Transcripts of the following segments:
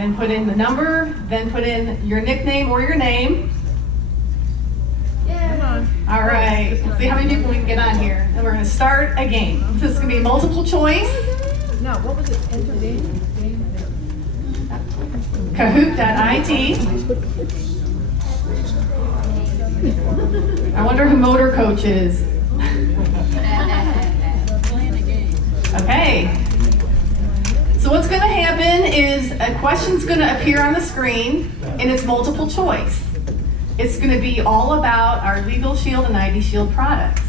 then put in the number, then put in your nickname or your name. Yeah. All right, let's see how many people we can get on here. And we're going to start a game. This is going to be multiple choice. No, what was it? Enter game? Kahoot.it. I wonder who motor coach is. Okay. So what's going to happen is a question's going to appear on the screen, and it's multiple choice. It's going to be all about our Legal Shield and ID Shield products.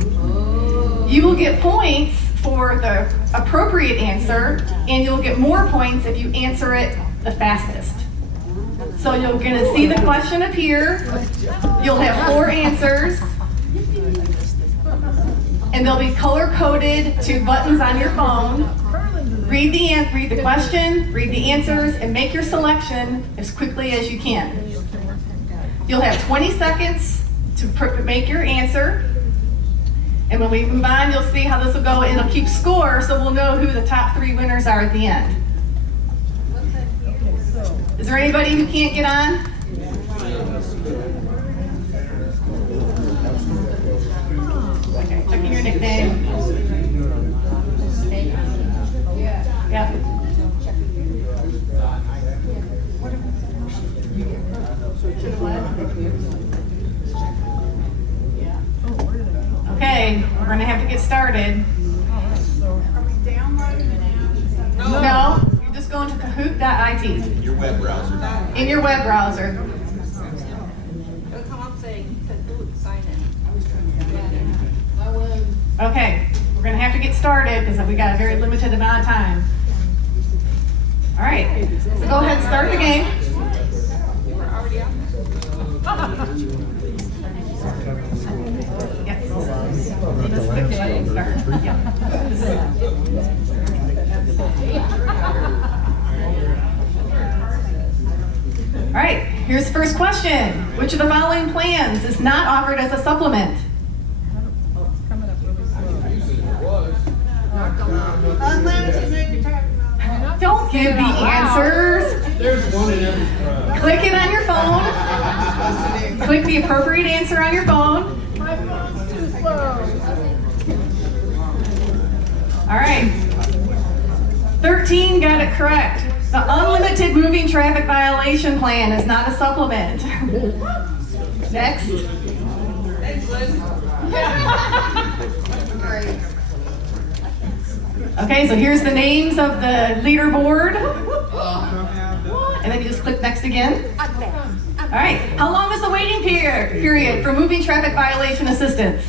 You will get points for the appropriate answer, and you'll get more points if you answer it the fastest. So you're going to see the question appear. You'll have 4 answers, and they'll be color-coded to buttons on your phone. Read the question, read the answers, and make your selection as quickly as you can. You'll have 20 seconds to make your answer. And when we move on, you'll see how this will go, and it'll keep score, so we'll know who the top 3 winners are at the end. Is there anybody who can't get on? Okay, checking your nickname. Yeah. Okay, we're going to have to get started. Are we downloading an app? No, you're just going to Kahoot.it. Your web browser. In your web browser. It'll come up saying Kahoot sign in. Okay, we're going to have to get started because we got a very limited amount of time. All right, so go ahead and start the game. We're already on Yes. Just click the button, start. Yeah. All right, here's the first question. Which of the following plans is not offered as a supplement? Unlimited maybe talking about. Don't give the answers. There's one in every product. Click it on your phone. Click the appropriate answer on your phone. My phone's too slow. All right. 13 got it correct. The unlimited moving traffic violation plan is not a supplement. Next. Thanks, Liz. Great. Okay, so here's the names of the leaderboard. And then you just click next again. All right, how long is the waiting period for moving traffic violation assistance?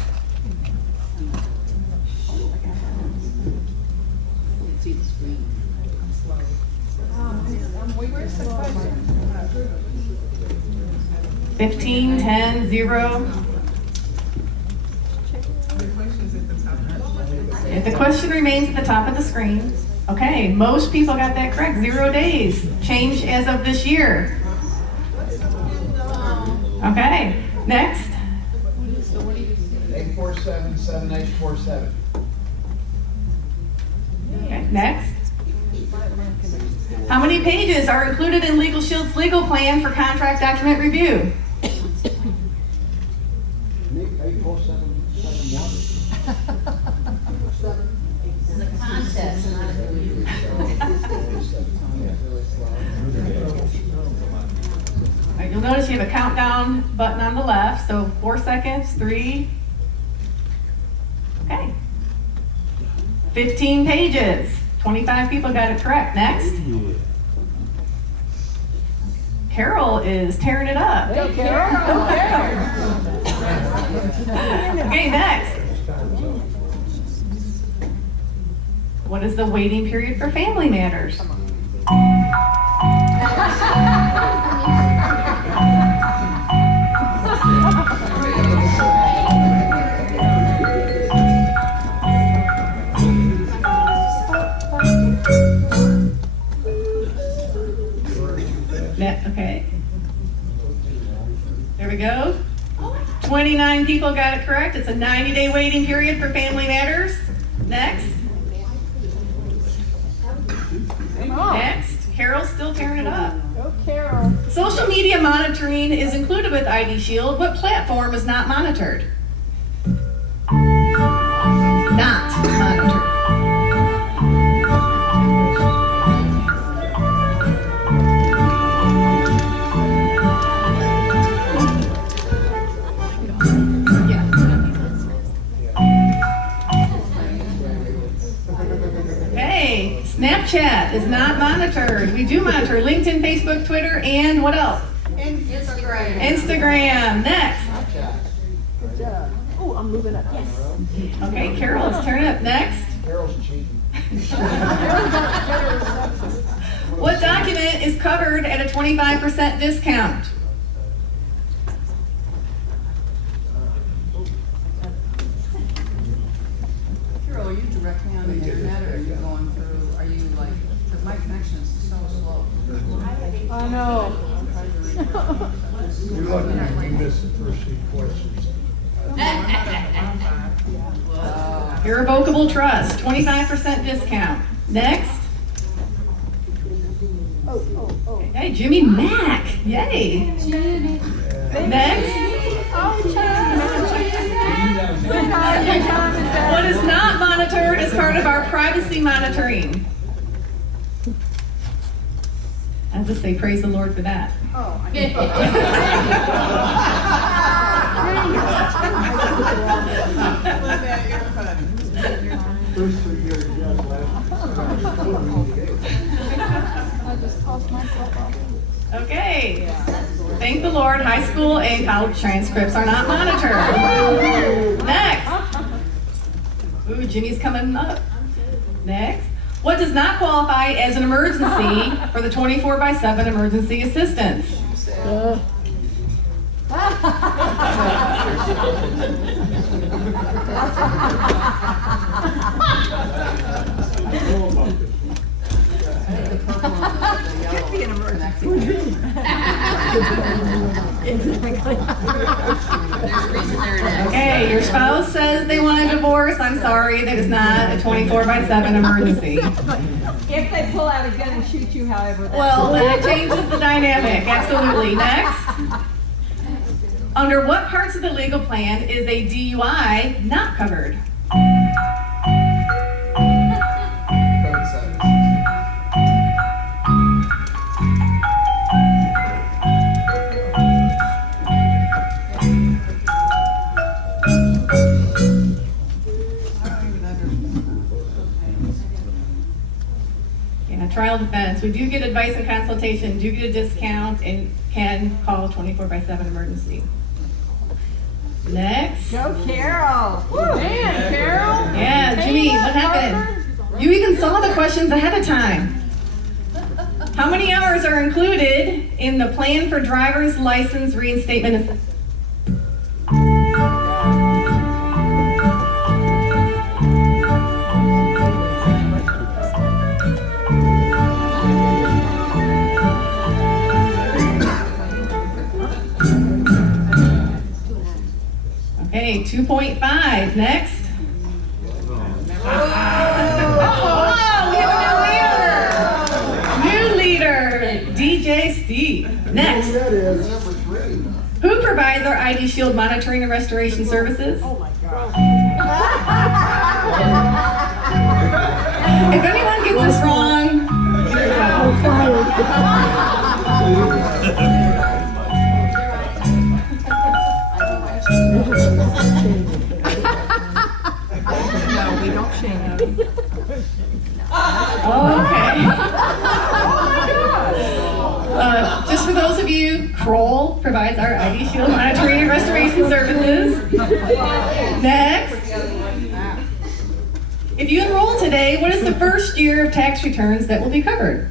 Where's the question? 15, 10, 0. If the question remains at the top of the screen, okay, most people got that correct. 0 days. Change as of this year. Okay, next. 847-7847. Okay, next. How many pages are included in Legal Shield's legal plan for contract document review? 84771. All right, you'll notice you have a countdown button on the left, so 4 seconds, 3. Okay. 15 pages. 25 people got it correct. Next. Carol is tearing it up. Hey, Carol. Okay, next. What is the waiting period for family matters? Okay. There we go. 29 people got it correct. It's a 90-day waiting period for family matters. Next. Next. Carol's still tearing it up. Go Carol. Social media monitoring is included with ID Shield. What platform is not monitored? Not monitored. Okay, Snapchat is not monitored. We do monitor LinkedIn, Facebook, Twitter, and what else? Instagram. Next. Good job. Oh, I'm moving up. Yes. Okay, Carol, let's turn it up. Next. Carol's cheating. What document is covered at a 25% discount? Carol, are you directly on the internet, or are you going through, are you like, because my connection is so slow. I know. You're lucky you missed the first few questions. Irrevocable trust, 25% discount. Next. Hey, Jimmy Mack. Yay. Next. What is not monitored is part of our privacy monitoring. I'll just say praise the Lord for that. First 3 years, yes, last. I just tossed myself off. Okay. Thank the Lord, high school and college transcripts are not monitored. Next. Ooh, Jimmy's coming up. Next. What does not qualify as an emergency for the 24/7 emergency assistance? Could be an emergency. Okay, your spouse says they want a divorce. I'm sorry, that is not a 24/7 emergency. If they pull out a gun and shoot you, however. Well, that changes the dynamic, absolutely. Next. Under what parts of the legal plan is a DUI not covered? Trial defense. We do get advice and consultation, do get a discount, and can call 24/7 emergency. Next. Go Carol. Man, Carol. Yeah, Jimmy, what happened? You even saw the questions ahead of time. How many hours are included in the plan for driver's license reinstatement assistance? Okay, 2.5. Next. Oh, we have a new leader. DJ Steve. Next. Who provides our ID Shield monitoring and restoration services? Oh my God. If anyone gets this wrong, No, we don't shame them. okay. Just for those of you, Kroll provides our ID Shield monitoring and restoration services. Next. If you enroll today, what is the first year of tax returns that will be covered?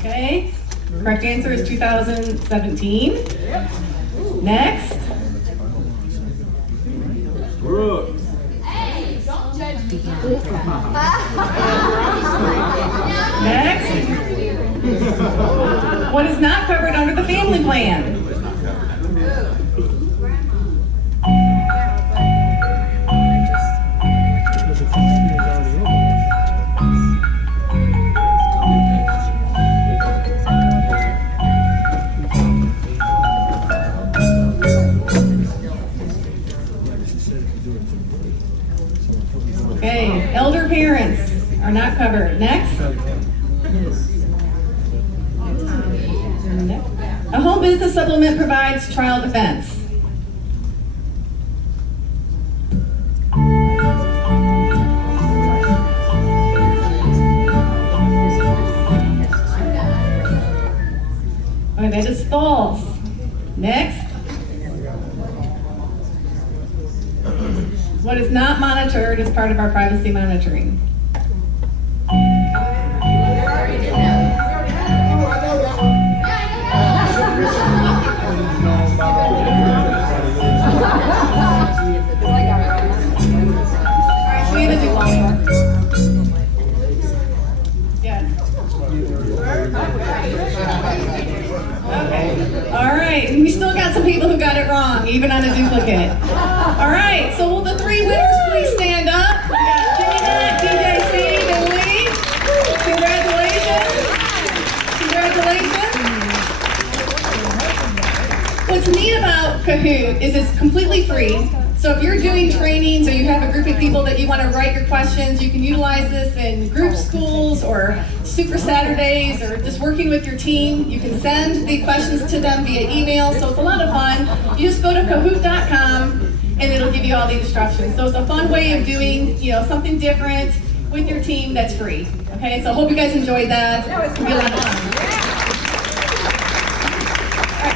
Okay, correct answer is 2017. Next. Brooke. Hey, don't judge Next. What is not covered under the family plan? Okay, elder parents are not covered. Next. A home business supplement provides trial defense. Okay, that is false. Next. What is not monitored is part of our privacy monitoring. All right, and we still got some people who got it wrong, even on a duplicate. All right, so will the three winners please stand up? We got Jimmy Matt, DJ Steve, and Lee. Congratulations. What's neat about Kahoot is it's completely free. So if you're doing trainings or you have a group of people that you want to write your questions, you can utilize this in group schools or Super Saturdays or just working with your team. You can send the questions to them via email, so it's a lot of fun. You just go to Kahoot.com and it'll give you all the instructions. So it's a fun way of doing, something different with your team that's free. Okay, so I hope you guys enjoyed that. It's gonna be a lot of fun.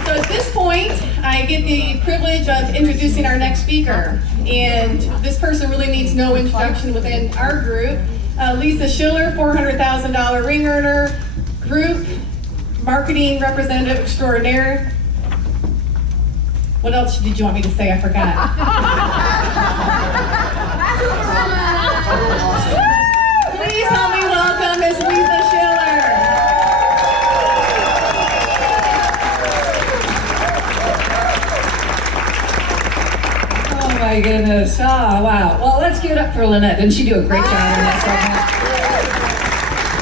So at this point, I get the privilege of introducing our next speaker. And this person really needs no introduction within our group. Lisa Schiller, $400,000 ring earner, group marketing representative extraordinaire. What else did you want me to say? I forgot. Please help me welcome Ms. Lisa Schiller. Oh my goodness. Oh, wow. Well, let's give it up for Lynette. Didn't she do a great job in that segment?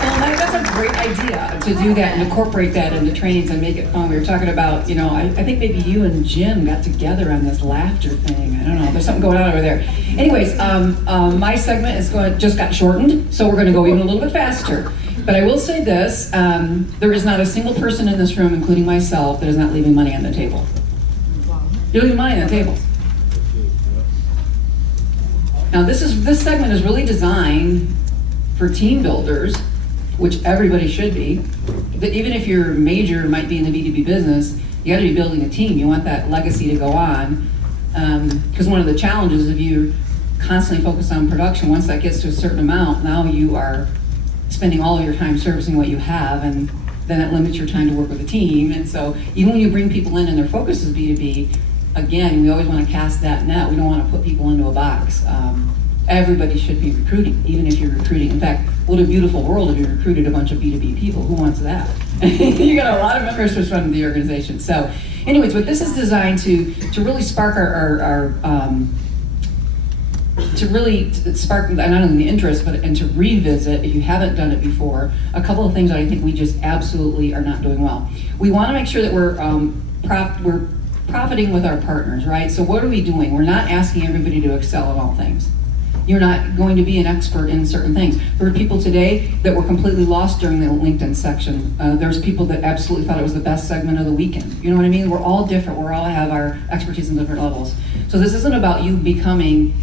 Well, Lynette, that's a great idea to do that and incorporate that into trainings and make it fun. We were talking about, I think maybe you and Jim got together on this laughter thing. I don't know. There's something going on over there. Anyways, my segment just got shortened, so we're going to go even a little bit faster. But I will say this, there is not a single person in this room, including myself, that is not leaving money on the table. You're leaving money on the table. Now this segment is really designed for team builders, which everybody should be. But even if your major might be in the B2B business, you gotta be building a team. You want that legacy to go on. Because one of the challenges if you constantly focus on production, once that gets to a certain amount, now you are spending all of your time servicing what you have, and then it limits your time to work with a team. And so even when you bring people in and their focus is B2B, again, we always want to cast that net. We don't want to put people into a box. Everybody should be recruiting, even if you're recruiting. In fact, what a beautiful world if you recruited a bunch of B2B people. Who wants that? You got a lot of members who's running the organization. So anyways, what this is designed to really spark to really spark not only the interest, and to revisit, if you haven't done it before, a couple of things that I think we just absolutely are not doing well. We want to make sure that we're profiting with our partners, right? So what are we doing? We're not asking everybody to excel in all things. You're not going to be an expert in certain things. There were people today that were completely lost during the LinkedIn section. There's people that absolutely thought it was the best segment of the weekend. You know what I mean? We're all different. We all have our expertise in different levels. So this isn't about you becoming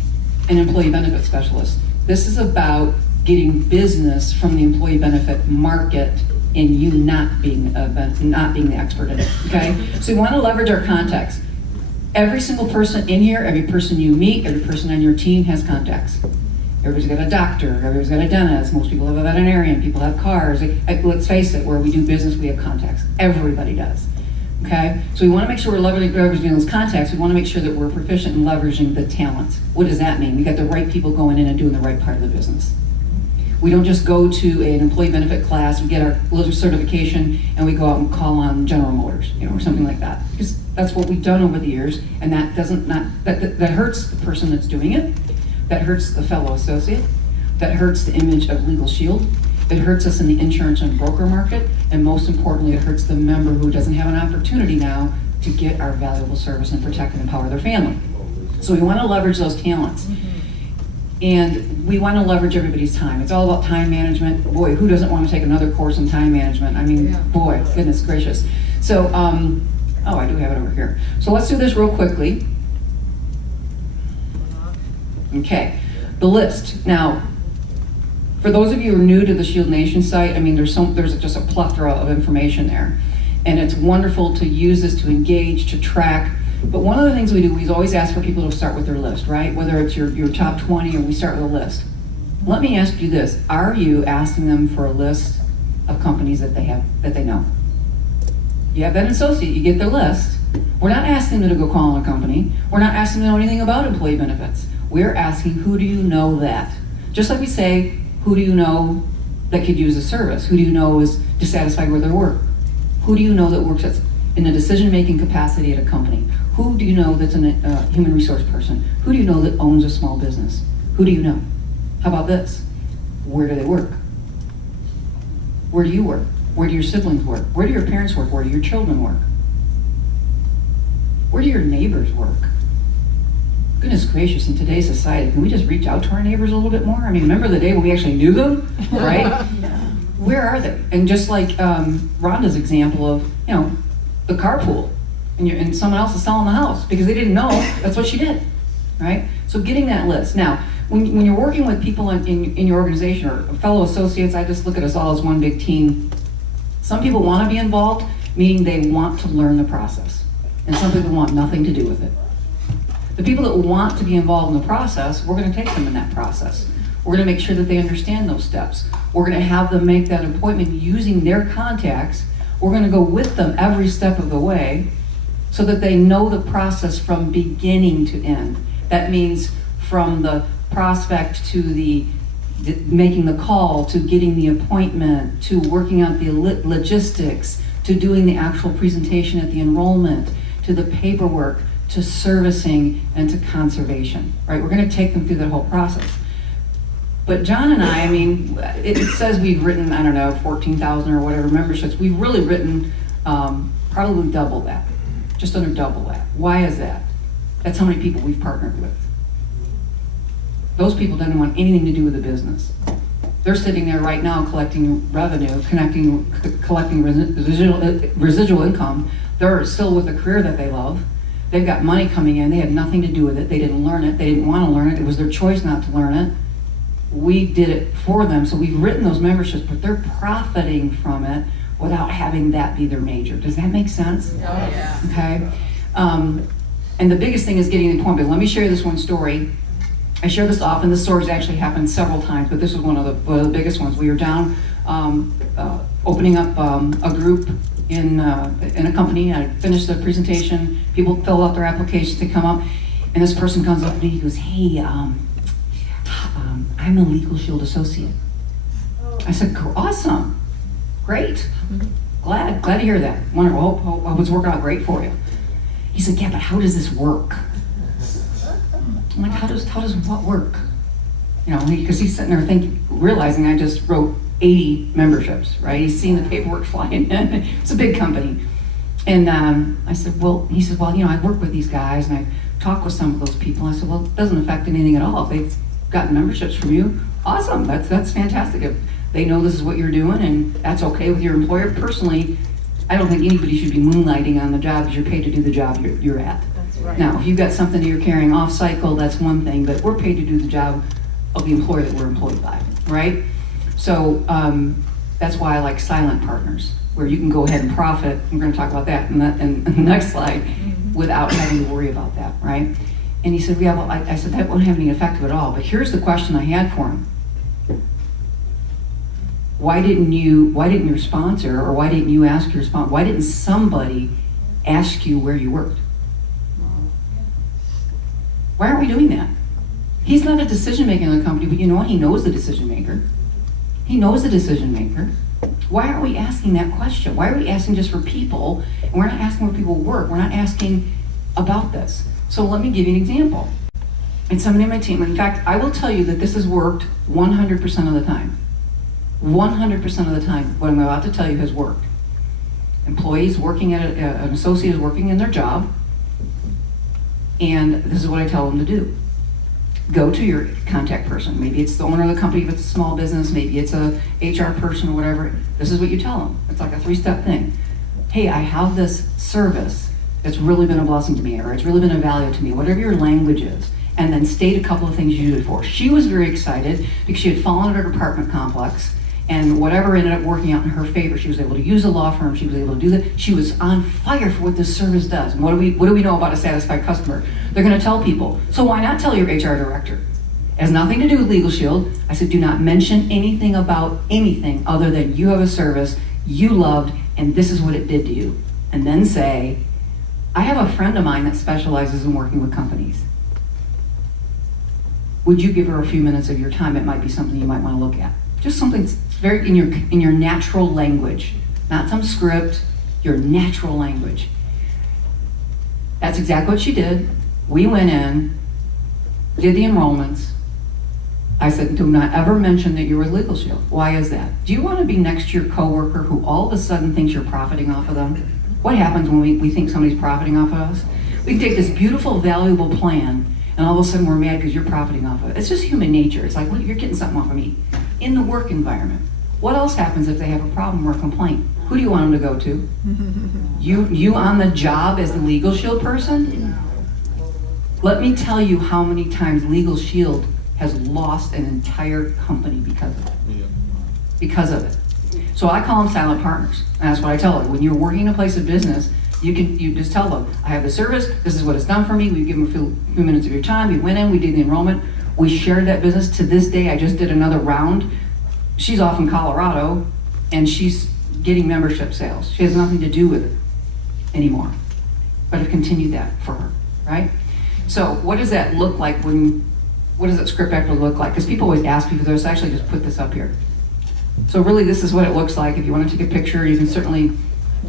an employee benefit specialist. This is about getting business from the employee benefit market and you not being the expert in it, okay? So we want to leverage our contacts. Every single person in here, every person you meet, every person on your team has contacts. Everybody's got a doctor, everybody's got a dentist, most people have a veterinarian, people have cars. Let's face it, where we do business, we have contacts. Everybody does. Okay, so we want to make sure we're leveraging those contacts. We want to make sure that we're proficient in leveraging the talent. What does that mean? We got the right people going in and doing the right part of the business. We don't just go to an employee benefit class, we get our little certification, and we go out and call on General Motors, or something like that. Because that's what we've done over the years, and that that hurts the person that's doing it. That hurts the fellow associate. That hurts the image of Legal Shield. It hurts us in the insurance and broker market, and most importantly, it hurts the member who doesn't have an opportunity now to get our valuable service and protect and empower their family. So we want to leverage those talents. And we want to leverage everybody's time. It's all about time management. Boy, who doesn't want to take another course in time management? I mean, boy, goodness gracious. So, oh, I do have it over here. So let's do this real quickly. Okay, the list. Now, for those of you who are new to the Shield Nation site, I mean, there's just a plethora of information there. And it's wonderful to use this to engage, to track. But one of the things we do, we always ask for people to start with their list, right? Whether it's your top 20 or we start with a list. Let me ask you this. Are you asking them for a list of companies that they know? You have that associate, you get their list. We're not asking them to go call on a company. We're not asking them to know anything about employee benefits. We're asking, who do you know that? Just like we say, who do you know that could use a service? Who do you know is dissatisfied with their work? Who do you know that works in a decision-making capacity at a company? Who do you know that's a human resource person? Who do you know that owns a small business? Who do you know? How about this? Where do they work? Where do you work? Where do your siblings work? Where do your parents work? Where do your children work? Where do your neighbors work? Goodness gracious, in today's society, can we just reach out to our neighbors a little bit more? I mean, remember the day when we actually knew them, right? Where are they? And just like Rhonda's example of, the carpool, and someone else is selling the house because they didn't know, that's what she did, right? So getting that list. Now, when you're working with people in your organization or fellow associates, I just look at us all as one big team. Some people want to be involved, meaning they want to learn the process. And some people want nothing to do with it. The people that want to be involved in the process, we're going to take them in that process. We're going to make sure that they understand those steps. We're going to have them make that appointment using their contacts. We're going to go with them every step of the way so that they know the process from beginning to end. That means from the prospect to the making the call, to getting the appointment, to working out the logistics, to doing the actual presentation at the enrollment, to the paperwork, to servicing, and to conservation, right? We're going to take them through that whole process. But John and I mean, it says we've written, 14,000 or whatever memberships. We've really written probably double that, just under double that. Why is that? That's how many people we've partnered with. Those people don't want anything to do with the business. They're sitting there right now collecting revenue, collecting residual income. They're still with a career that they love. They've got money coming in. They had nothing to do with it. They didn't learn it. They didn't want to learn it. It was their choice not to learn it. We did it for them. So we've written those memberships, but they're profiting from it without having that be their major. Does that make sense? Yeah. Okay. And the biggest thing is getting the appointment. Let me share this one story. I share this often. This story's actually happened several times, but this was one of the biggest ones. We were down opening up a group in a company. I finished the presentation. People fill out their applications to come up, and this person comes up to me. He goes, "Hey, I'm a Legal Shield associate." I said, "Awesome, great, glad to hear that. Wonderful. Hope it's working out great for you." He said, "Yeah, but how does this work?" I'm like, how does what work? Because he's sitting there realizing I just wrote 80 memberships, right? He's seen the paperwork flying in. It's a big company. And I said, well, he said, well, I work with these guys and I talk with some of those people. I said, well, it doesn't affect anything at all. If they've gotten memberships from you, awesome, that's fantastic. If they know this is what you're doing and that's okay with your employer. Personally, I don't think anybody should be moonlighting on the job because you're paid to do the job you're at. Right. Now, if you've got something that you're carrying off cycle, that's one thing, but we're paid to do the job of the employer that we're employed by, right? So that's why I like silent partners, where you can go ahead and profit. We're going to talk about that in the next slide, without having to worry about that, right? And he said, yeah, well, I said, that won't have any effect at all. But here's the question I had for him. Why didn't your sponsor, or why didn't you ask your sponsor, why didn't somebody ask you where you worked. Why aren't we doing that? He's not a decision maker in the company, but you know what? He knows the decision maker. He knows the decision maker. Why aren't we asking that question? Why are we asking just for people, and we're not asking where people work? We're not asking about this. So let me give you an example. And somebody on my team, in fact, I will tell you that this has worked 100% of the time. 100% of the time, what I'm about to tell you has worked. Employees working at an associate is working in their job, and this is what I tell them to do. Go to your contact person. Maybe it's the owner of the company if it's a small business, maybe it's a HR person or whatever. This is what you tell them. It's like a 3-step thing. Hey, I have this service that's really been a blessing to me, or it's really been a value to me, whatever your language is. And then state a couple of things you do it for. She was very excited because she had fallen at her apartment complex, and whatever ended up working out in her favor. She was able to use a law firm, she was able to do that. She was on fire for what this service does. And what do we know about a satisfied customer? They're gonna tell people. So why not tell your HR director? It has nothing to do with Legal Shield. I said, do not mention anything about anything other than you have a service you loved, and this is what it did to you. And then say, I have a friend of mine that specializes in working with companies. Would you give her a few minutes of your time? It might be something you might want to look at. Just something very in your natural language, not some script, your natural language. That's exactly what she did. We went in, did the enrollments. I said, do not ever mention that you're with Legal Shield. Why is that? Do you want to be next to your coworker who all of a sudden thinks you're profiting off of them? What happens when we think somebody's profiting off of us? We take this beautiful, valuable plan, and all of a sudden we're mad because you're profiting off of it. It's just human nature. It's like, well, you're getting something off of me. In the work environment, what else happens if they have a problem or a complaint? Who do you want them to go to? You on the job as the Legal Shield person? Let me tell you how many times Legal Shield has lost an entire company because of it. Because of it. So I call them silent partners. And that's what I tell them. When you're working in a place of business, you just tell them, I have the service, this is what it's done for me, we give them a few minutes of your time, we went in, we did the enrollment, we shared that business. To this day, I just did another round. She's off in Colorado, and she's getting membership sales. She has nothing to do with it anymore, but I've continued that for her, right? So what does that look like what does that script actually look like? Because people always ask me for this. I actually just put this up here. So really, this is what it looks like. If you want to take a picture, you can certainly,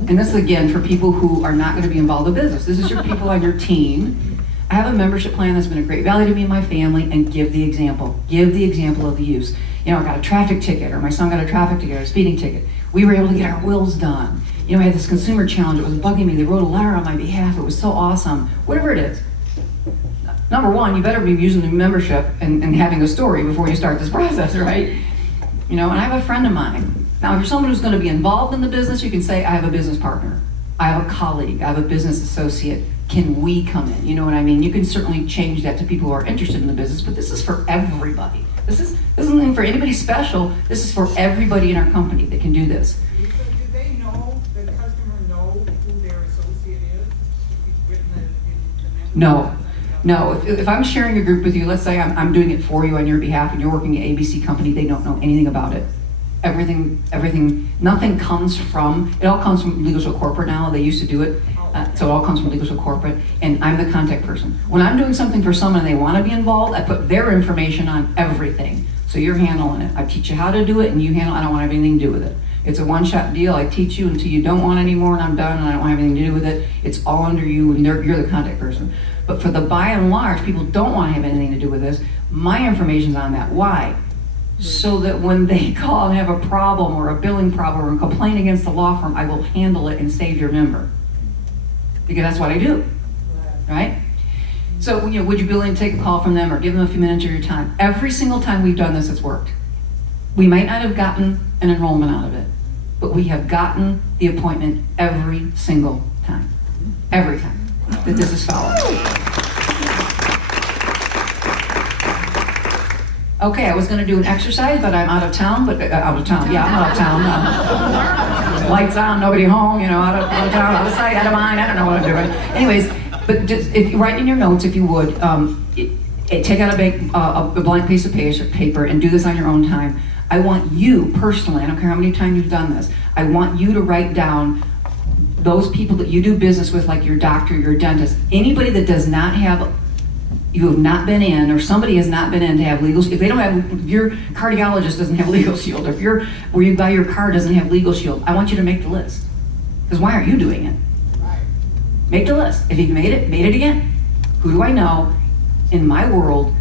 and this is again for people who are not going to be involved in business. This is your people on your team. I have a membership plan that's been a great value to me and my family, and give the example. Give the example of the use. You know, I got a traffic ticket, or my son got a traffic ticket, or a speeding ticket. We were able to get our wills done. You know, I had this consumer challenge, it was bugging me. They wrote a letter on my behalf, it was so awesome. Whatever it is. Number one, you better be using the membership and having a story before you start this process, right? You know, and I have a friend of mine. Now, if you're someone who's going to be involved in the business, you can say, I have a business partner. I have a colleague, I have a business associate. Can we come in? You know what I mean? You can certainly change that to people who are interested in the business, but this is for everybody. This isn't for anybody special. This is for everybody in our company that can do this. So do they know, the customer know who their associate is? If it's written in the No. No, if I'm sharing a group with you, let's say I'm doing it for you on your behalf and you're working at ABC company, they don't know anything about it. Nothing comes from, it all comes from Legal Shield Corporate now. They used to do it. So it all comes from Legal Shield Corporate, and I'm the contact person. When I'm doing something for someone and they want to be involved, I put their information on everything. So you're handling it. I teach you how to do it, and you handle it. I don't want to have anything to do with it. It's a one-shot deal. I teach you until you don't want any more, and I'm done, and I don't have anything to do with it. It's all under you, and you're the contact person. But for the by and large, people don't want to have anything to do with this. My information's on that. Why? So that when they call and have a problem or a billing problem or a complaint against the law firm, I will handle it and save your member. Because that's what I do, right? So, you know, would you be willing to take a call from them or give them a few minutes of your time? Every single time we've done this, it's worked. We might not have gotten an enrollment out of it, but we have gotten the appointment every single time. Every time that this is followed. Okay, I was going to do an exercise, but I'm out of town. I'm out of town. Lights on, nobody home, you know, out of town, out of sight, out of mind, I don't know what I'm doing. Anyways, but just, if you write in your notes, if you would, take out a blank piece of paper and do this on your own time. I want you, personally, I don't care how many times you've done this, I want you to write down those people that you do business with, like your doctor, your dentist, anybody that does not have, you have not been in, or somebody has not been in to have legal, if they don't have, if your cardiologist doesn't have legal shield, or if where you buy your car doesn't have legal shield, I want you to make the list. Because why aren't you doing it? Make the list. If you've made it again. Who do I know in my world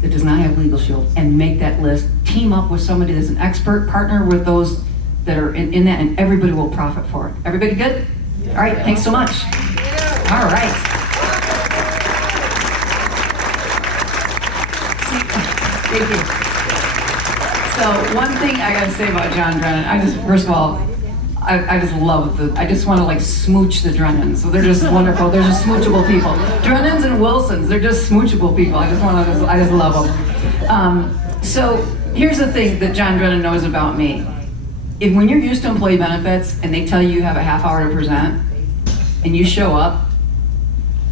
that does not have legal shield? And make that list. Team up with somebody that's an expert, partner with those that are in that, and everybody will profit for it. Everybody good? All right, thanks so much. All right. Thank you. So one thing I gotta say about John Drennan, first of all, I just love I just want to like smooch the Drennans. So they're just wonderful. They're just smoochable people. Drennans and Wilsons, they're just smoochable people. I just love them. So here's the thing that John Drennan knows about me. When you're used to employee benefits and they tell you have a half hour to present, and you show up,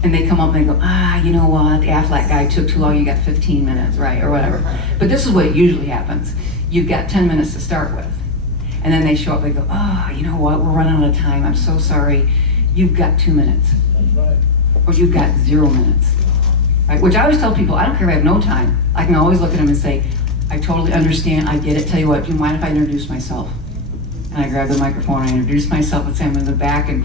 and they come up and they go, you know what, the Aflac guy took too long, you got 15 minutes, right, or whatever. But this is what usually happens. You've got 10 minutes to start with. And then they show up, they go, you know what, we're running out of time, I'm so sorry. You've got 2 minutes. That's right. Or you've got 0 minutes. Right? Which I always tell people, I don't care if I have no time. I can always look at them and say, I totally understand, I get it. Tell you what, do you mind if I introduce myself? And I grab the microphone, I introduce myself and say I'm in the back, and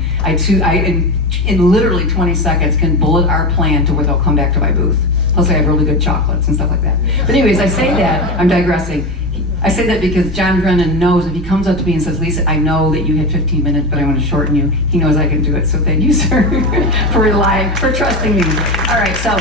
in literally 20 seconds can bullet our plan to where they'll come back to my booth. Plus I have really good chocolates and stuff like that. But anyways, I say that, I'm digressing. I say that because John Drennan knows if he comes up to me and says, Lisa, I know that you had 15 minutes, but I want to shorten you. He knows I can do it, so thank you, sir, for trusting me. All right, so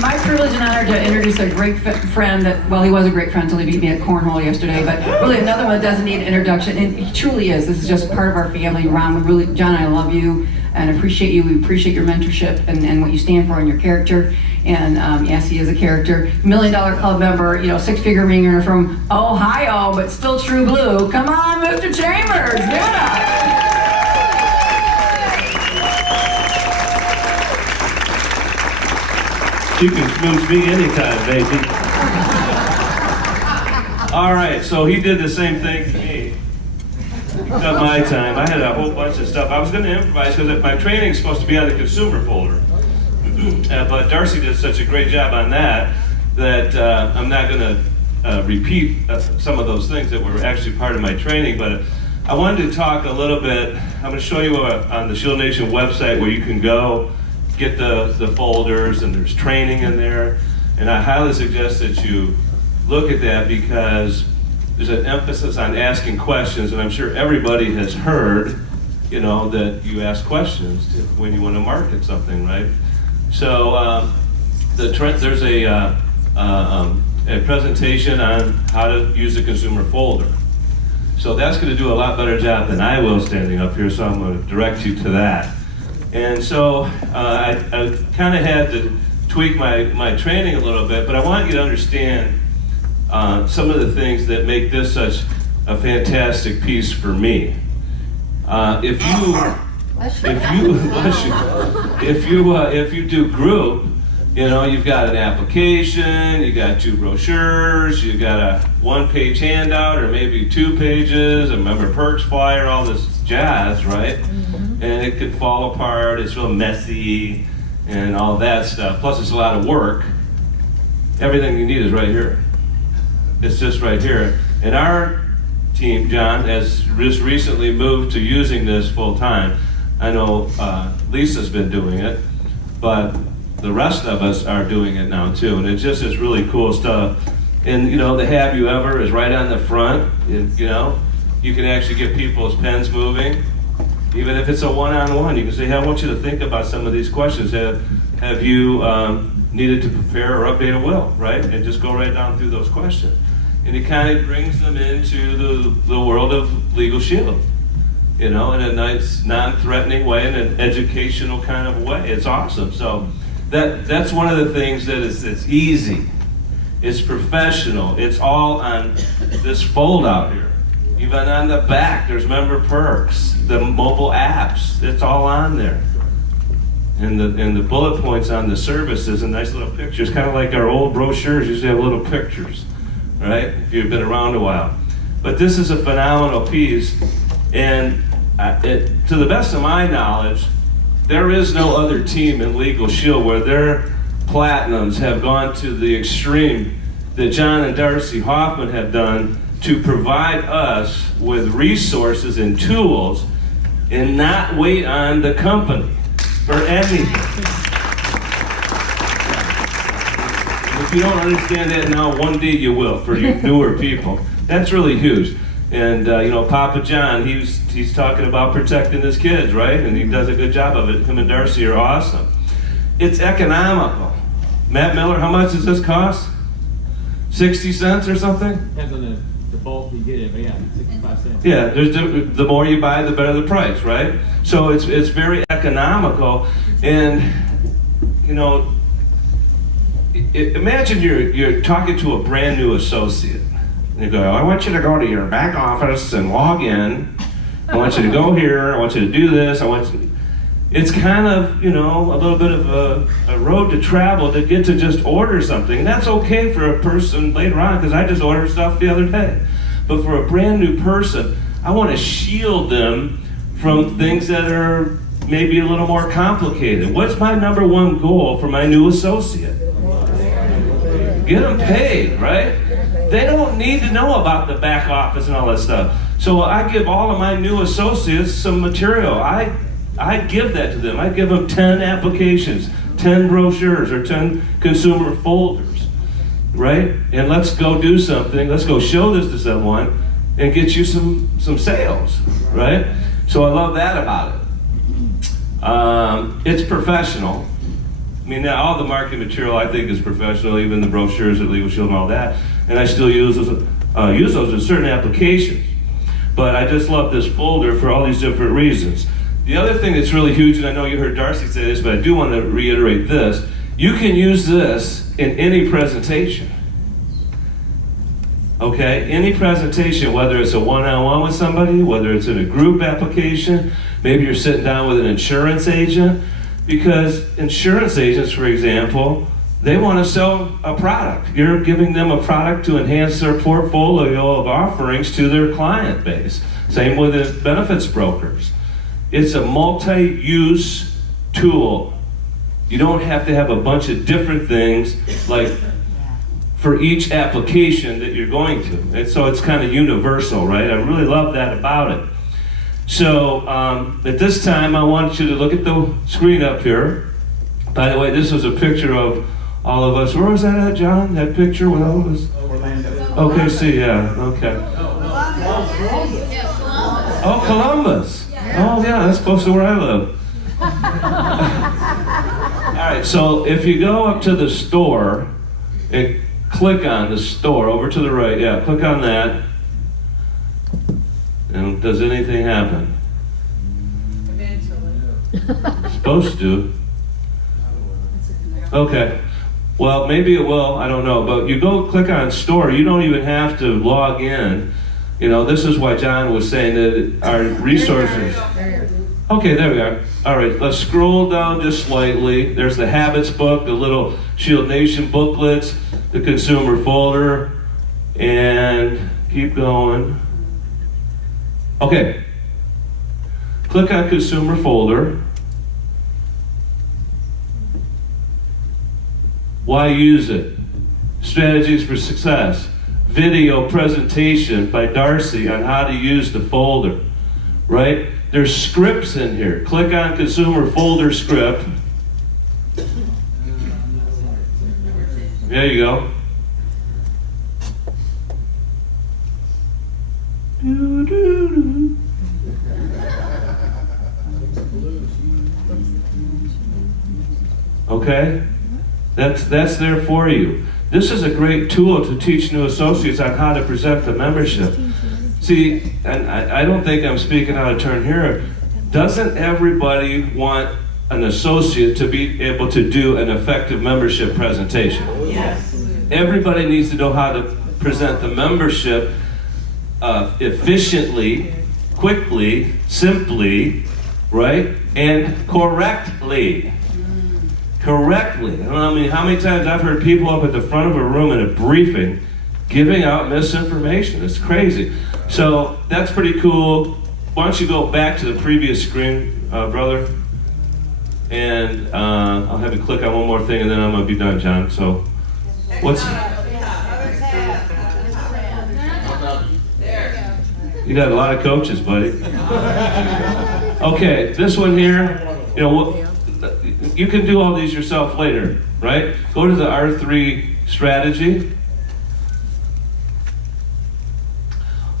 my privilege and honor to introduce a great friend that, well, he was a great friend until he beat me at cornhole yesterday, but really another one that doesn't need an introduction, and he truly is. This is just part of our family. Ron, John, I love you and appreciate you. We appreciate your mentorship and what you stand for and your character. And yes, he is a character. $1 Million Club member, 6-figure ring earner from Ohio, but still true blue. Come on, Mr. Chambers, give it up. You can smooch me anytime, baby. All right, so he did the same thing to me. Got my time. I had a whole bunch of stuff. I was going to improvise because my training is supposed to be on the consumer folder. But Darcy did such a great job on that I'm not going to repeat some of those things that were actually part of my training. But I wanted to talk a little bit. I'm going to show you on the Shield Nation website where you can go get the folders, and there's training in there. And I highly suggest that you look at that because there's an emphasis on asking questions, and I'm sure everybody has heard, that you ask questions when you want to market something, right? So there's a presentation on how to use the consumer folder. So that's going to do a lot better job than I will standing up here, so I'm going to direct you to that. And so I kind of had to tweak my training a little bit, but I want you to understand some of the things that make this such a fantastic piece for me. If you do group, you've got an application, you got 2 brochures, you got a 1-page handout or maybe 2 pages, a member perks flyer, all this jazz, right? Mm-hmm. And it could fall apart, it's real messy and all that stuff. Plus it's a lot of work. Everything you need is right here. It's just right here. And our team, John, has just recently moved to using this full time. I know Lisa's been doing it, but the rest of us are doing it now too, and it just is really cool stuff. And the Have You Ever is right on the front. You can actually get people's pens moving. Even if it's a one-on-one, you can say, hey, I want you to think about some of these questions. Have you needed to prepare or update a will, right? And just go right down through those questions. And it kind of brings them into the world of Legal Shield, in a nice, non-threatening way, in an educational kind of way. It's awesome. So that's one of the things that it's easy. It's professional. It's all on this fold out here. Even on the back, there's member perks, the mobile apps. It's all on there. And the bullet points on the services and nice little pictures, kind of like our old brochures usually have little pictures, right? If you've been around a while. But this is a phenomenal piece. And to the best of my knowledge, there is no other team in Legal Shield where their platinums have gone to the extreme that John and Darcy Hoffman have done to provide us with resources and tools and not wait on the company for anything. If you don't understand that now, one day you will for you newer people. That's really huge. And Papa John, he's talking about protecting his kids, right? And he does a good job of it. Him and Darcy are awesome. It's economical. Matt Miller, how much does this cost? 60 cents or something? Depends on the bulk you get it, but yeah, 65 cents. Yeah, the more you buy, the better the price, right? So it's very economical, and imagine you're talking to a brand new associate. And you go, I want you to go to your back office and log in. I want you to go here. I want you to do this. It's kind of, a little bit of a road to travel to get to just order something. And that's okay for a person later on, because I just ordered stuff the other day. But for a brand new person, I want to shield them from things that are maybe a little more complicated. What's my number one goal for my new associate? Get them paid, right? They don't need to know about the back office and all that stuff. So I give all of my new associates some material. I give that to them. I give them 10 applications, 10 brochures, or 10 consumer folders, right? And let's go do something. Let's go show this to someone and get you some sales, right? So I love that about it. It's professional. I mean, all the marketing material I think is professional, even the brochures at Legal Shield and all that. And I still use those in certain applications. But I just love this folder for all these different reasons. The other thing that's really huge, and I know you heard Darcy say this, but I do want to reiterate this. You can use this in any presentation. Okay? Any presentation, whether it's a one-on-one with somebody, whether it's in a group application, maybe you're sitting down with an insurance agent, because insurance agents, for example, they want to sell a product. You're giving them a product to enhance their portfolio of offerings to their client base. Same with the benefits brokers. It's a multi-use tool. You don't have to have a bunch of different things like for each application that you're going to. And so it's kind of universal, right? I really love that about it. So at this time, I want you to look at the screen up here. By the way, this was a picture of all of us. Where was that at, John? That picture with all of us? Okay, see, yeah, okay. Oh, Columbus. Oh, yeah, that's close to where I live. All right, so if you go up to the store and click on the store over to the right, yeah, click on that. And does anything happen? Eventually. Supposed to. Okay. Well, maybe it will, I don't know. But you go click on store, you don't even have to log in. This is why John was saying that our resources. Okay, there we are. All right, let's scroll down just slightly. There's the habits book, the little Shield Nation booklets, the consumer folder, and keep going. Okay. Click on consumer folder. Why use it? Strategies for success. Video presentation by Darcy on how to use the folder, right? There's scripts in here. Click on consumer folder script. There you go. Okay? That's there for you. This is a great tool to teach new associates on how to present the membership. See, and I don't think I'm speaking out of turn here. Doesn't everybody want an associate to be able to do an effective membership presentation? Yes. Everybody needs to know how to present the membership efficiently, quickly, simply, right? And correctly. Correctly. I mean, how many times I've heard people up at the front of a room in a briefing giving out misinformation. It's crazy. So that's pretty cool. why don't you go back to the previous screen, brother? And I'll have you click on one more thing, and then I'm gonna be done, John. So, what's? You got a lot of coaches, buddy. Okay, this one here. You know, you can do all these yourself later, right? Go to the R3 strategy.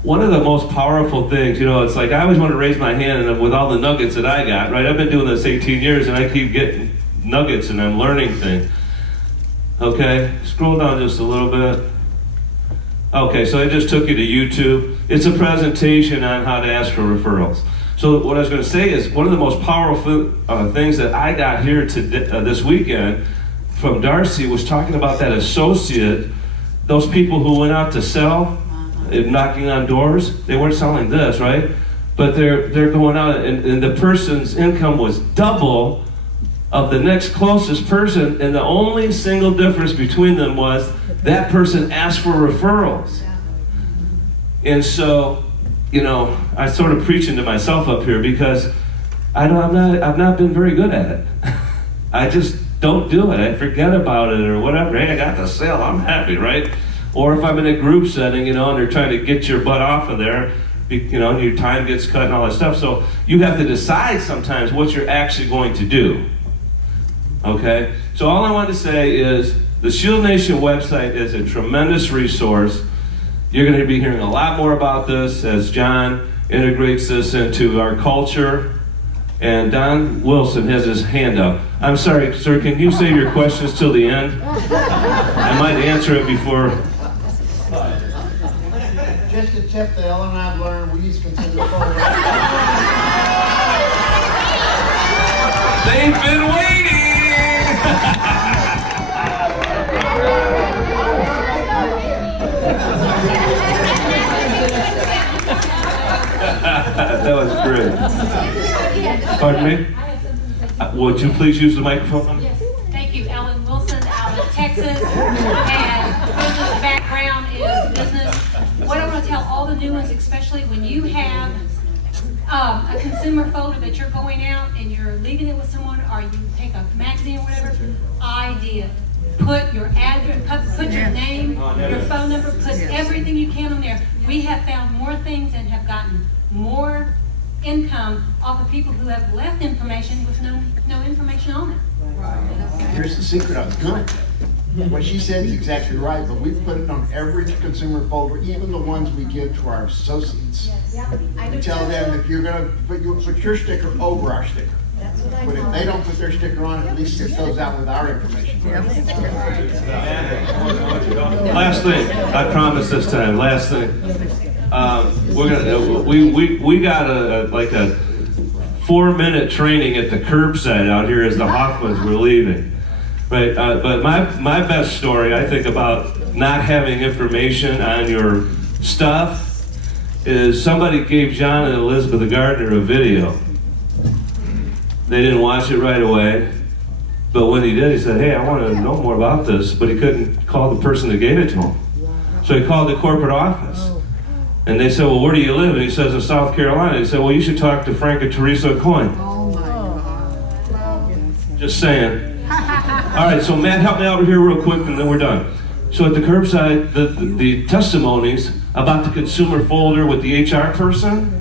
One of the most powerful things, you know, it's like I always want to raise my hand, and with all the nuggets that I got, right? I've been doing this 18 years, and I keep getting nuggets, and I'm learning things. Okay, scroll down just a little bit. Okay, so I just took you to YouTube. It's a presentation on how to ask for referrals. So what I was going to say is one of the most powerful things that I got here this weekend from Darcy was talking about that associate, those people who went out to sell, knocking on doors. They weren't selling this, right? But they're going out, and the person's income was double of the next closest person, and the only single difference between them was that person asked for referrals. And so, you know, I sort of preaching to myself up here because I've not been very good at it. I just don't do it. I forget about it or whatever. Hey, I got the sale. I'm happy, right? Or if I'm in a group setting, you know, and they're trying to get your butt off of there, you know, and your time gets cut and all that stuff. So you have to decide sometimes what you're actually going to do. Okay? So all I want to say is the Shield Nation website is a tremendous resource. You're going to be hearing a lot more about this as John integrates this into our culture. And Don Wilson has his hand up. I'm sorry, sir, can you save your questions till the end? I might answer it before. Just a tip that Ellen and I've learned, we use consumer phone. They've been waiting! That was great. Pardon me? Would you please use the microphone? Yes. Thank you. Ellen Wilson out of Texas, and business background is business. What I want to tell all the new ones, especially when you have a consumer folder that you're going out and you're leaving it with someone, or you take a magazine or whatever, idea. Put your address, put your name, your phone number, put everything you can on there. We have found more things and have gotten more income off of people who have left information with no information on it. Here's the secret of good. What she said is exactly right, but we put it on every consumer folder, even the ones we give to our associates. We tell them if you're going to put your sticker over our sticker. But if they don't put their sticker on, at least it goes out with our information. Last thing, I promise this time. Last thing, we're gonna we got a 4-minute training at the curbside out here as the Hoffmans were leaving. Right, but my best story, I think, about not having information on your stuff is somebody gave John and Elizabeth Gardner a video. They didn't watch it right away, but when he did, he said, hey, I want to know more about this, but he couldn't call the person that gave it to him. So he called the corporate office. And they said, well, where do you live? And he says, in South Carolina. He said, well, you should talk to Frank and Teresa Coyne. Oh my God. Just saying. All right, so Matt, help me out here real quick, and then we're done. So at the curbside, the testimonies about the consumer folder with the HR person,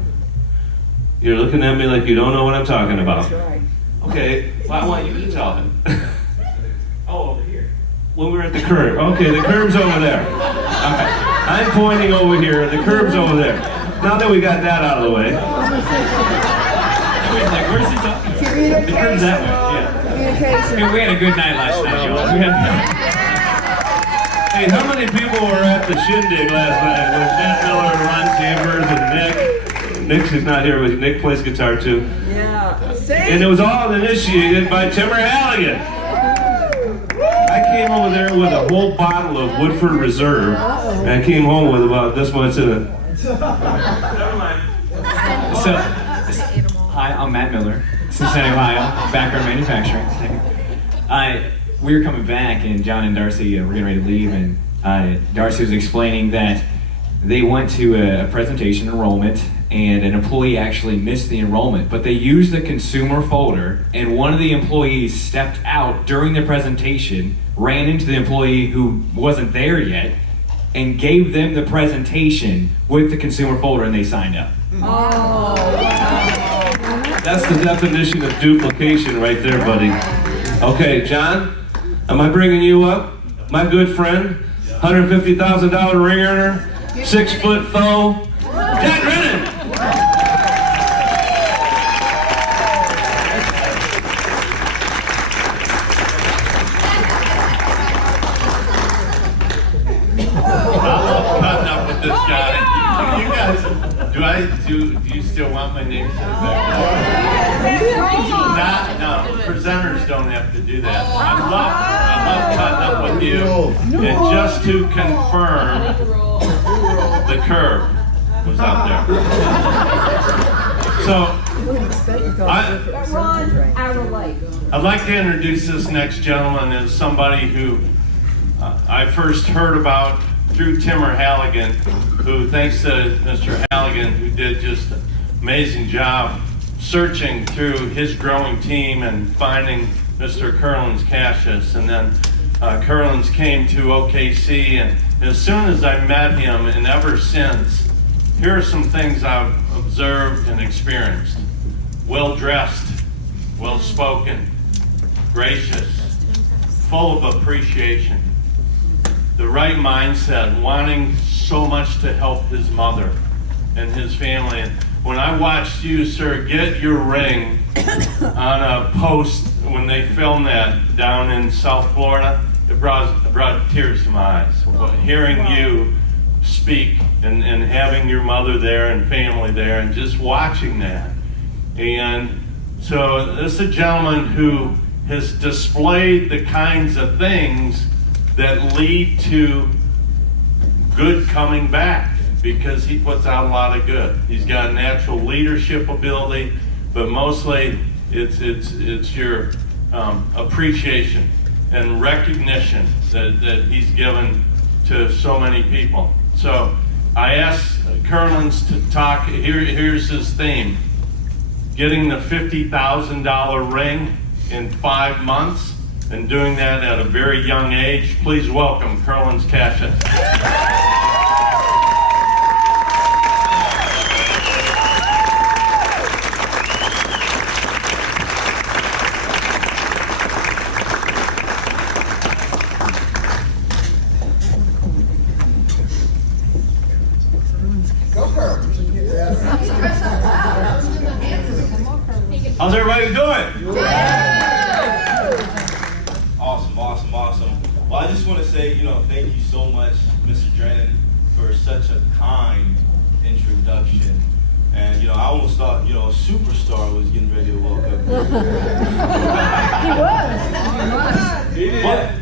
you're looking at me like you don't know what I'm talking about. That's right. Okay, well, I want you to tell them. Oh, over here. When we're at the curb. Okay, the curb's over there. Okay, I'm pointing over here, the curb's over there. Now that we got that out of the way. Where's he talking? The curb's that way, yeah. We had a good night last night, y'all. Hey, how many people were at the shindig last night with Matt Miller, Ron Chambers, and Nick? Nick's not here, but Nick plays guitar too. Yeah. And it was all initiated by Timber Halligan. I came over there with a whole bottle of Woodford Reserve, and I came home with about this much in it. Never mind. So, hi, I'm Matt Miller, Cincinnati, Ohio, background manufacturing. We were coming back, and John and Darcy were getting ready to leave, and Darcy was explaining that they went to a presentation enrollment, and an employee actually missed the enrollment, but they used the consumer folder, and one of the employees stepped out during the presentation, ran into the employee who wasn't there yet, and gave them the presentation with the consumer folder, and they signed up. Oh, That's the definition of duplication right there, buddy. Okay, John, am I bringing you up? My good friend, $150,000 ring earner, 6 foot foe, Jack Brennan. Cutting up with this guy. You guys, do you still want my name said back? No, presenters don't have to do that. I love cutting up with you. And just to confirm, the curve was out there. So, I'd like to introduce this next gentleman as somebody who I first heard about through Timmer Halligan, who, thanks to Mr. Halligan, who did just an amazing job searching through his growing team and finding Mr. Kerlens Cassius. And then Kerlens came to OKC, and as soon as I met him, and ever since, here are some things I've observed and experienced. Well-dressed, well-spoken, gracious, full of appreciation, the right mindset, wanting so much to help his mother and his family. And when I watched you, sir, get your ring on a post when they filmed that down in South Florida, it brought tears to my eyes. Hearing you speak and having your mother there and family there and just watching that. And so this is a gentleman who has displayed the kinds of things that lead to good coming back, because he puts out a lot of good. He's got natural leadership ability, but mostly it's your appreciation and recognition that he's given to so many people. So I asked Kerlens to talk. Here's his theme: getting the $50,000 ring in 5 months, and doing that at a very young age. Please welcome Kerlens Cassius. How's everybody doing? Awesome. Well, I just want to say, thank you so much, Mr. Drennan, for such a kind introduction. And, I almost thought, a superstar was getting ready to walk up here. He was. But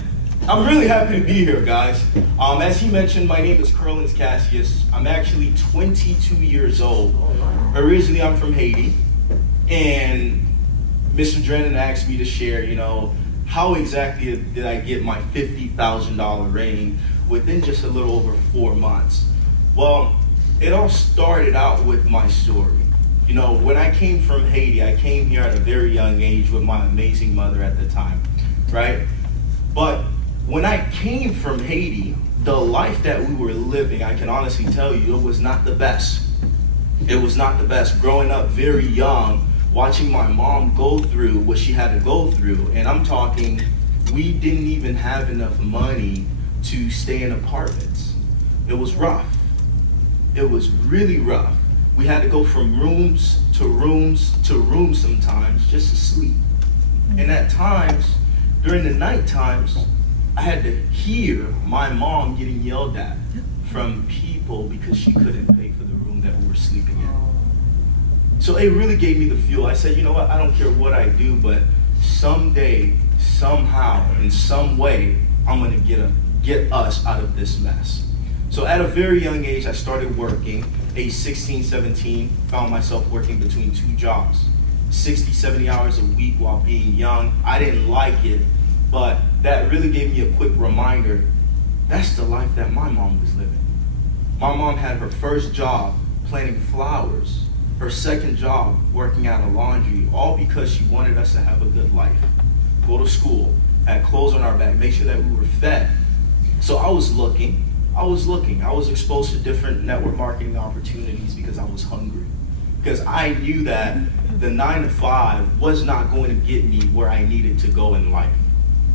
I'm really happy to be here, guys. As he mentioned, my name is Kerlens Cassius. I'm actually 22 years old. Originally, I'm from Haiti. And Mr. Drennan asked me to share, how exactly did I get my $50,000 ring within just a little over 4 months? Well, it all started out with my story. When I came from Haiti, I came here at a very young age with my amazing mother at the time, right? But when I came from Haiti, the life that we were living, I can honestly tell you, it was not the best. It was not the best. Growing up very young, watching my mom go through what she had to go through, and I'm talking, we didn't even have enough money to stay in apartments. It was rough. It was really rough. We had to go from rooms to rooms to rooms sometimes just to sleep. And at times, during the night times, I had to hear my mom getting yelled at from people because she couldn't pay for the room that we were sleeping in. So it really gave me the fuel. I said, you know what, I don't care what I do, but someday, somehow, in some way, I'm gonna get us out of this mess. So at a very young age, I started working. Age 16, 17, found myself working between 2 jobs. 60, 70 hours a week while being young. I didn't like it, but that really gave me a quick reminder, that's the life that my mom was living. My mom had her first job planting flowers, her second job working at a laundry, all because she wanted us to have a good life. Go to school, had clothes on our back, make sure that we were fed. So I was looking. I was exposed to different network marketing opportunities because I was hungry. Because I knew that the 9 to 5 was not going to get me where I needed to go in life.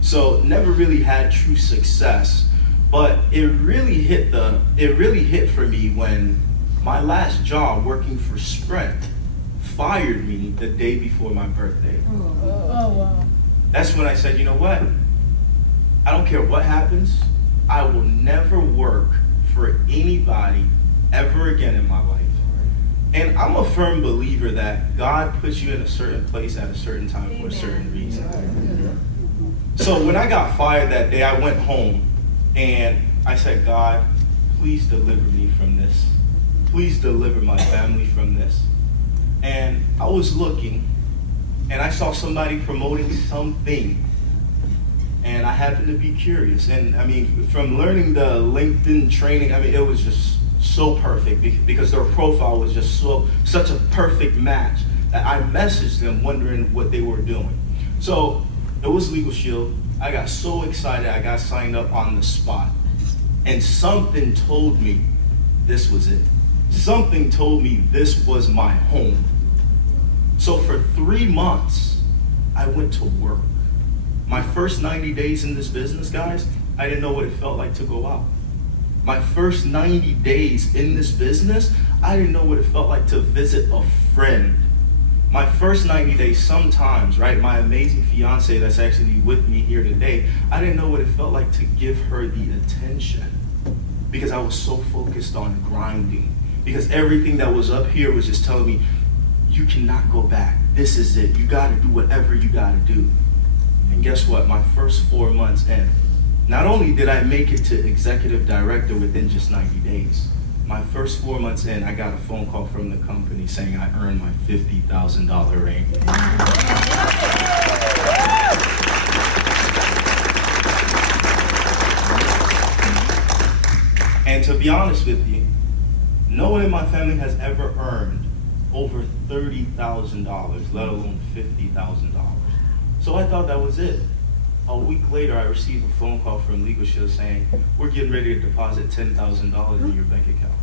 So never really had true success, but it really hit for me when my last job working for Sprint fired me the day before my birthday. Oh, wow. That's when I said, you know what? I don't care what happens. I will never work for anybody ever again in my life. And I'm a firm believer that God puts you in a certain place at a certain time for a certain reason. So when I got fired that day, I went home and I said, God, please deliver me from this. Please deliver my family from this. And I was looking and I saw somebody promoting something. And I happened to be curious. And I mean, from learning the LinkedIn training, I mean, it was just so perfect because their profile was just such a perfect match that I messaged them wondering what they were doing. So it was Legal Shield. I got so excited, I got signed up on the spot. And something told me this was it. Something told me this was my home. So for 3 months, I went to work. My first 90 days in this business, guys, I didn't know what it felt like to go out. My first 90 days in this business, I didn't know what it felt like to visit a friend. My first 90 days, sometimes, right, my amazing fiance that's actually with me here today, I didn't know what it felt like to give her the attention because I was so focused on grinding. Because everything that was up here was just telling me, you cannot go back. This is it. You got to do whatever you got to do. And guess what? My first 4 months in, not only did I make it to executive director within just 90 days, my first 4 months in, I got a phone call from the company saying I earned my $50,000 ring. And to be honest with you, no one in my family has ever earned over $30,000, let alone $50,000. So I thought that was it. A week later, I received a phone call from Legal Shield saying, we're getting ready to deposit $10,000 in your bank account.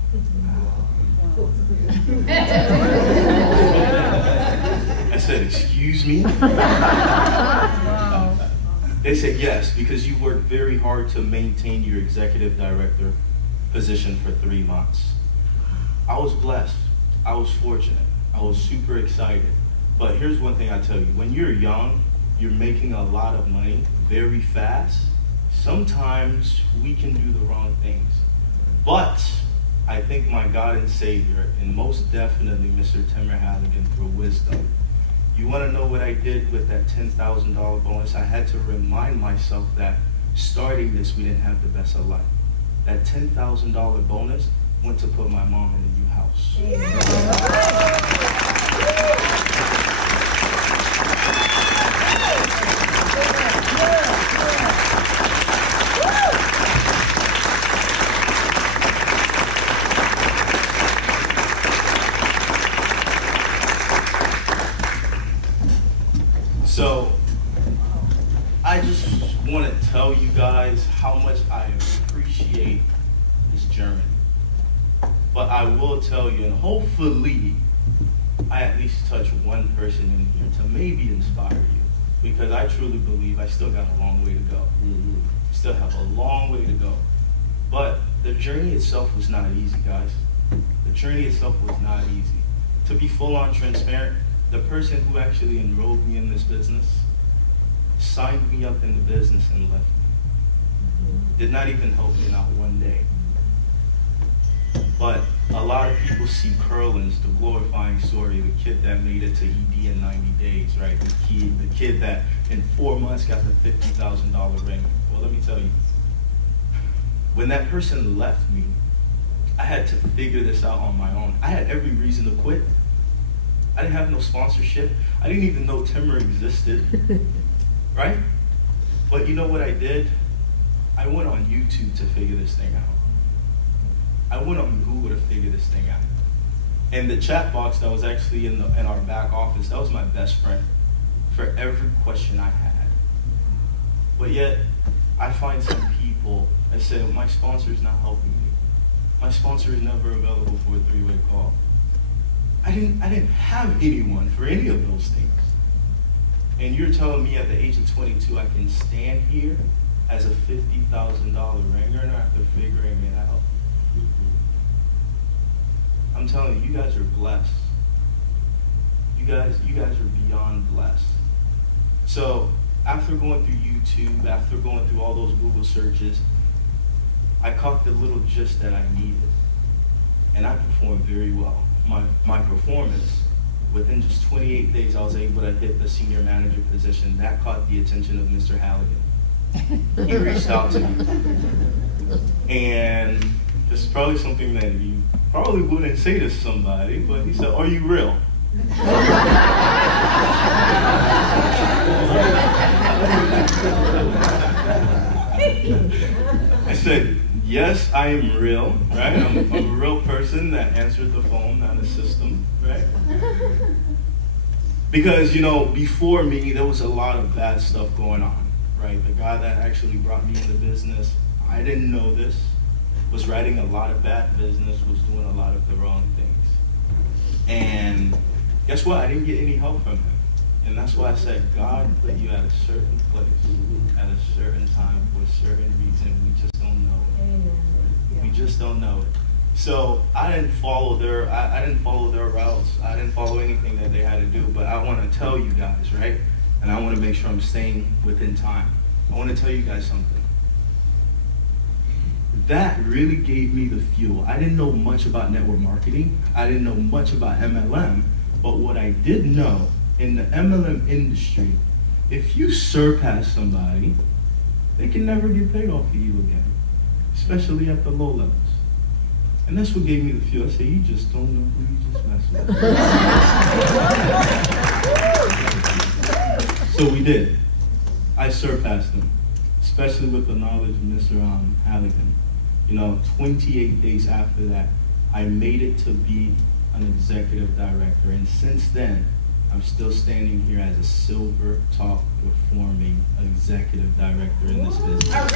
I said, excuse me? They said, yes, because you worked very hard to maintain your executive director position for 3 months. I was blessed. I was fortunate. I was super excited. But here's one thing I tell you. When you're young, you're making a lot of money very fast. Sometimes we can do the wrong things. But I think my God and Savior, and most definitely Mr. Timmer Halligan through wisdom, you want to know what I did with that $10,000 bonus? I had to remind myself that starting this, we didn't have the best of life. That $10,000 bonus went to put my mom in a new house. So, I just want to tell you guys how much I appreciate this journey. But I will tell you, and hopefully, I at least touch one person in here to maybe inspire you. Because I truly believe I still got a long way to go. Still have a long way to go. But the journey itself was not easy, guys. The journey itself was not easy. To be full-on transparent, the person who actually enrolled me in this business signed me up in the business and left me. Did not even help me, not one day. But a lot of people see Kerlens, the glorifying story, the kid that made it to ED in 90 days, right? The kid that in 4 months got the $50,000 ring. Well, let me tell you, when that person left me, I had to figure this out on my own. I had every reason to quit. I didn't have no sponsorship. I didn't even know Timmer existed, right? But you know what I did? I went on YouTube to figure this thing out. I went on Google to figure this thing out. And the chat box that was actually in our back office, that was my best friend for every question I had. But yet, I find some people that say, my sponsor's not helping me. My sponsor is never available for a three-way call. I didn't have anyone for any of those things. And you're telling me at the age of 22, I can stand here as a $50,000 ringer after figuring it out. I'm telling you, you guys are blessed. You guys are beyond blessed. So after going through YouTube, after going through all those Google searches, I caught the little gist that I needed. And I performed very well. My performance, within just 28 days, I was able to hit the senior manager position. That caught the attention of Mr. Halligan. He reached out to me. And this is probably something that you probably wouldn't say to somebody, but he said, "Are you real?" I said, "Yes, I am real, right? I'm a real person that answered the phone, not a system, right?" Because, before me, there was a lot of bad stuff going on, right? The guy that actually brought me into business, I didn't know this, was writing a lot of bad business, was doing a lot of the wrong things. And guess what? I didn't get any help from him. And that's why I said, God put you at a certain place, at a certain time, for a certain reason. We just don't know it. We just don't know it. So I didn't follow their routes. I didn't follow anything that they had to do. But I want to tell you guys, right? And I want to make sure I'm staying within time. I want to tell you guys something. That really gave me the fuel. I didn't know much about network marketing. I didn't know much about MLM. But what I did know, in the MLM industry, if you surpass somebody, they can never get paid off of you again, especially at the low levels. And that's what gave me the fuel. I said, you just don't know who you just messed with. So we did. I surpassed them, especially with the knowledge of Mr. Halligan. 28 days after that, I made it to be an executive director. And since then, I'm still standing here as a silver top performing executive director in this business. All right.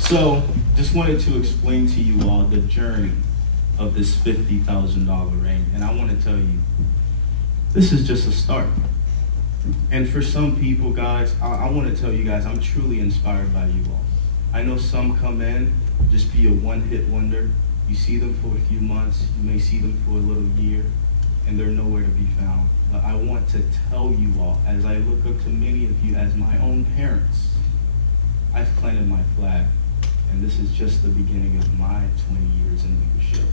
So, just wanted to explain to you all the journey of this $50,000 ring. And I want to tell you, this is just a start. And for some people, guys, I want to tell you guys, I'm truly inspired by you all. I know some come in, just be a one-hit wonder. You see them for a few months, you may see them for a little year, and they're nowhere to be found. But I want to tell you all, as I look up to many of you as my own parents, I've planted my flag, and this is just the beginning of my 20 years in leadership.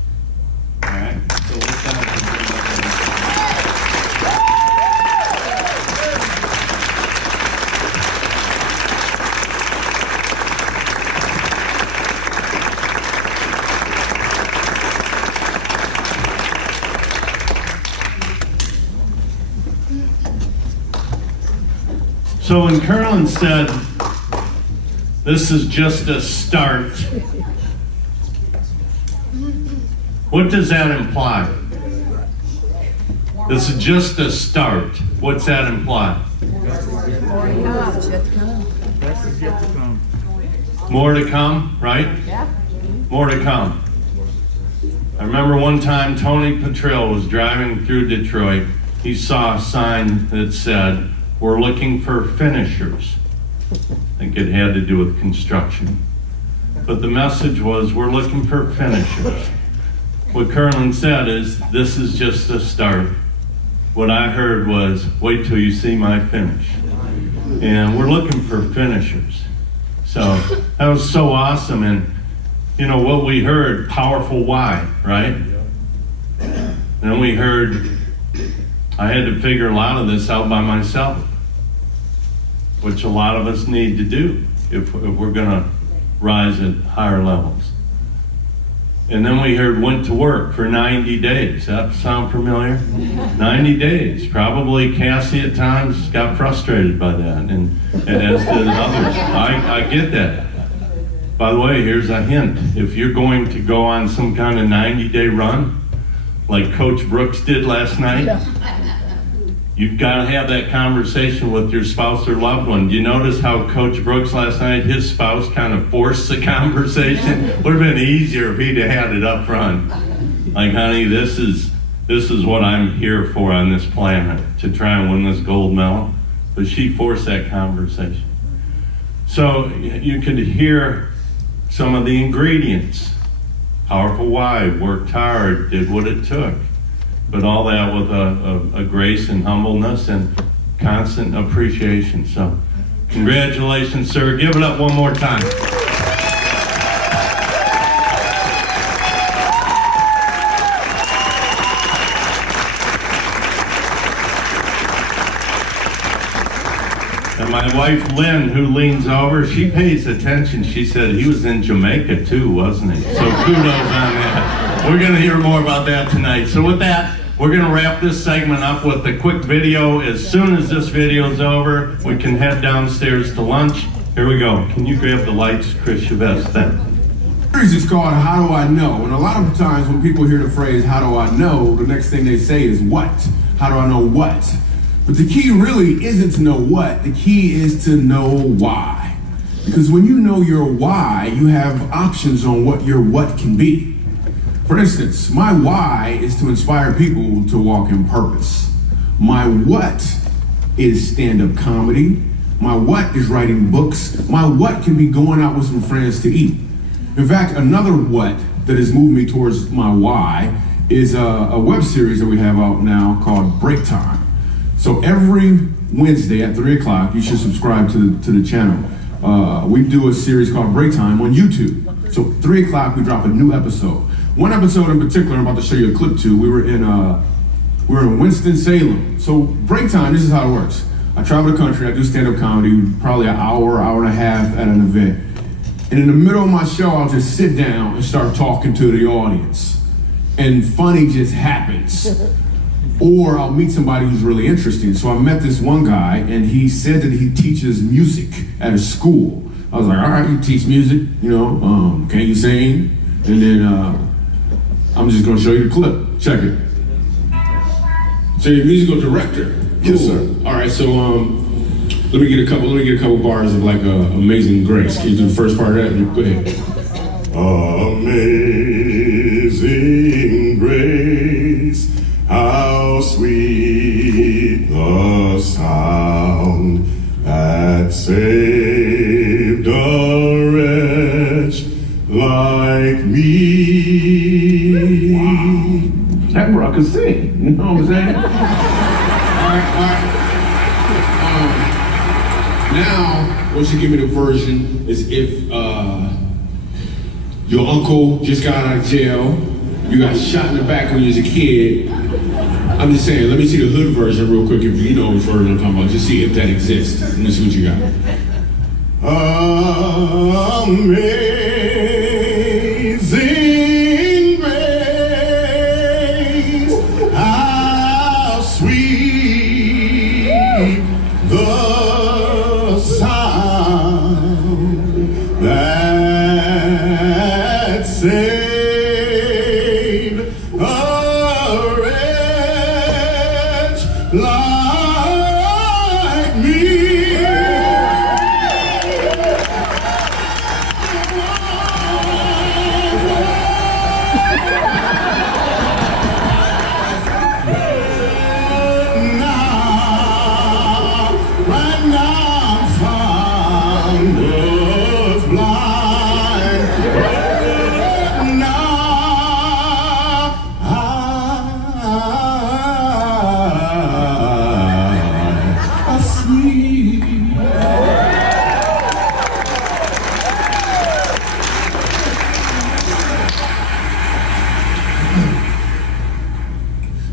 All right? So with that, So when Kerlens said, this is just a start, what does that imply? This is just a start. What's that imply? More to come, right? More to come. I remember one time Tony Petrill was driving through Detroit. He saw a sign that said, "We're looking for finishers." I think it had to do with construction. But the message was, we're looking for finishers. What Kerlens said is, this is just a start. What I heard was, wait till you see my finish. And we're looking for finishers. So that was so awesome. And what we heard, powerful why, right? And we heard, I had to figure a lot of this out by myself, which a lot of us need to do if we're going to rise at higher levels. And then we heard went to work for 90 days. That sound familiar? 90 days. Probably Cassie at times got frustrated by that, and as did others. I get that. By the way, here's a hint. If you're going to go on some kind of 90-day run, like Coach Brooks did last night, you've got to have that conversation with your spouse or loved one. You notice how Coach Brooks last night, his spouse kind of forced the conversation? Would have been easier if he'd have had it up front. Like, honey, this is what I'm here for on this planet, to try and win this gold medal. But she forced that conversation. So you could hear some of the ingredients. Powerful wife, worked hard, did what it took. But all that with a grace and humbleness and constant appreciation. So, congratulations, sir. Give it up one more time. And my wife, Lynn, who leans over, she pays attention. She said he was in Jamaica too, wasn't he? So kudos on that. We're going to hear more about that tonight. So with that, we're going to wrap this segment up with a quick video. As soon as this video is over, we can head downstairs to lunch. Here we go. Can you grab the lights, Chris Chavez? Then. The series is called How Do I Know? And a lot of times when people hear the phrase, how do I know, the next thing they say is what? How do I know what? But the key really isn't to know what, the key is to know why. Because when you know your why, you have options on what your what can be. For instance, my why is to inspire people to walk in purpose. My what is stand-up comedy. My what is writing books. My what can be going out with some friends to eat. In fact, another what that has moved me towards my why is a web series that we have out now called Break Time. So every Wednesday at 3 o'clock, you should subscribe to the channel. We do a series called Break Time on YouTube. So 3 o'clock, we drop a new episode. One episode in particular, I'm about to show you a clip to. We were in Winston-Salem. So Break Time, this is how it works. I travel the country, I do stand-up comedy, probably an hour and a half at an event. And in the middle of my show, I'll just sit down and start talking to the audience. And funny just happens. Or I'll meet somebody who's really interesting. So I met this one guy, and he said that he teaches music at a school. I was like, all right, you teach music, can you sing? And then I'm just gonna show you the clip. Check it. So you're a musical director? Cool. Yes, sir. All right, so let me get a couple bars of like Amazing Grace. Can you do the first part of that? Go ahead. Amazing Grace, how sweet the sound that saved a wretch like me. Wow. That bro can sing, you know what I'm saying? All right. Now, once you give me the version, is if your uncle just got out of jail, you got shot in the back when you was a kid. I'm just saying, let me see the hood version real quick, if you know which version I'm talking about. Just see if that exists. Let me see what you got. Amazing grace, how sweet the sound that saved like me. Right now I'm found was blind. Now I see.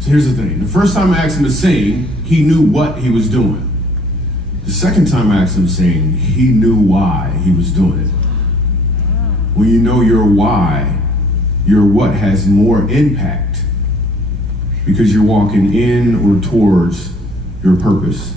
So here's the thing. The first time I asked him to sing, he knew what he was doing. The second time I asked him to sing, he knew why he was doing it. When you know your why, your what has more impact because you're walking in or towards your purpose.